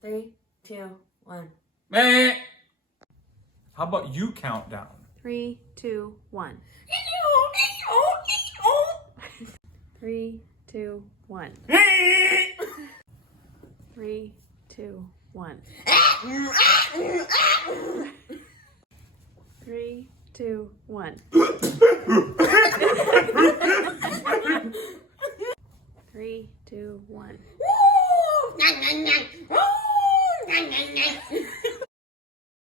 3, 2, 1. Meh. How about you count down? 3, 2, 1. 3, 2, 1. 3, 2, 1. 3, 2, 1.